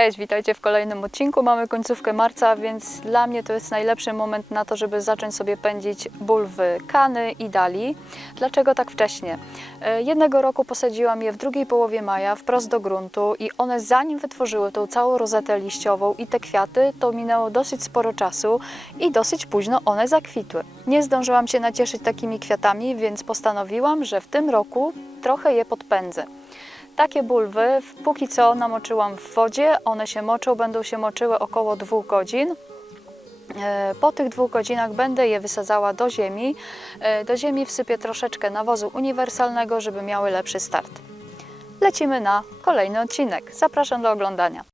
Cześć, witajcie w kolejnym odcinku. Mamy końcówkę marca, więc dla mnie to jest najlepszy moment na to, żeby zacząć sobie pędzić bulwy Kany i Dali. Dlaczego tak wcześnie? E, Jednego roku posadziłam je w drugiej połowie maja wprost do gruntu i one zanim wytworzyły tą całą rozetę liściową i te kwiaty, to minęło dosyć sporo czasu i dosyć późno one zakwitły. Nie zdążyłam się nacieszyć takimi kwiatami, więc postanowiłam, że w tym roku trochę je podpędzę. Takie bulwy póki co namoczyłam w wodzie. One się moczą, będą się moczyły około dwóch godzin. E, Po tych dwóch godzinach będę je wysadzała do ziemi. E, Do ziemi wsypię troszeczkę nawozu uniwersalnego, żeby miały lepszy start. Lecimy na kolejny odcinek. Zapraszam do oglądania.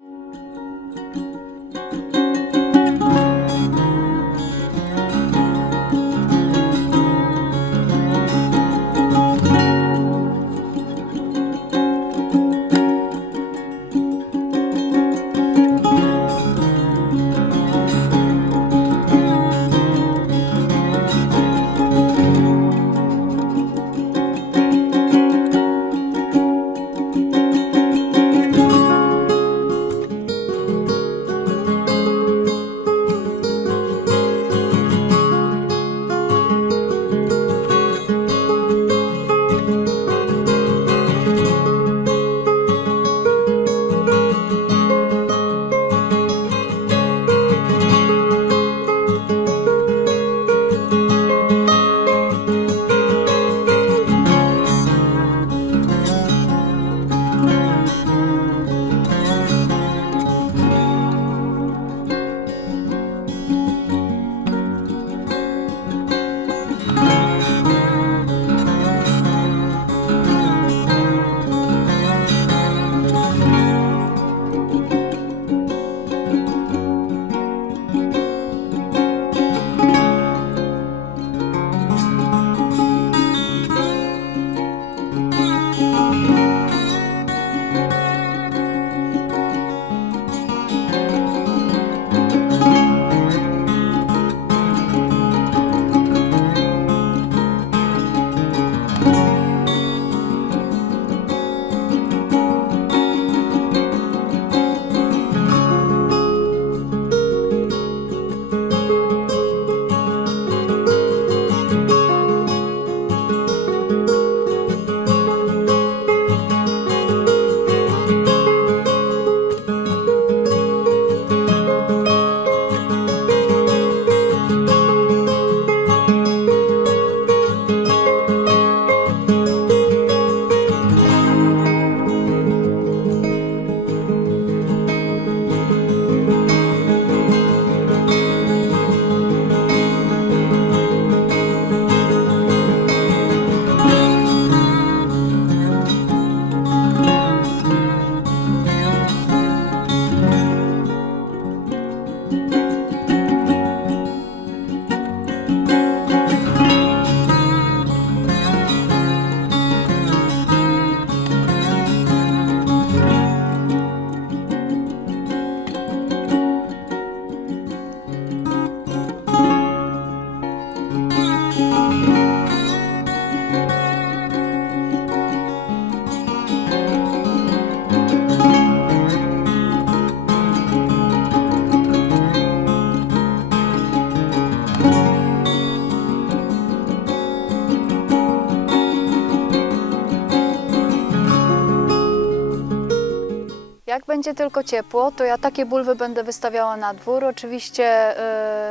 Będzie tylko ciepło, to ja takie bulwy będę wystawiała na dwór. Oczywiście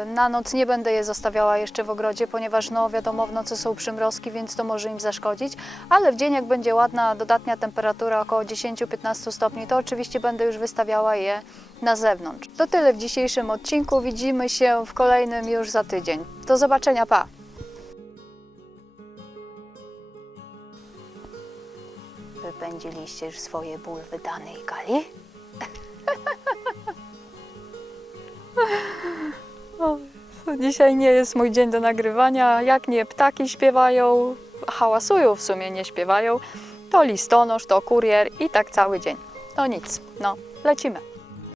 y, na noc nie będę je zostawiała jeszcze w ogrodzie, ponieważ no wiadomo w nocy są przymrozki, więc to może im zaszkodzić. Ale w dzień jak będzie ładna dodatnia temperatura około 10-15 stopni, to oczywiście będę już wystawiała je na zewnątrz. To tyle w dzisiejszym odcinku. Widzimy się w kolejnym już za tydzień. Do zobaczenia, pa! Wypędziliście już swoje bulwy danej kali? O, Dzisiaj nie jest mój dzień do nagrywania. Jak nie ptaki śpiewają, hałasują w sumie, nie śpiewają, to listonosz, to kurier i tak cały dzień. No nic, no, lecimy.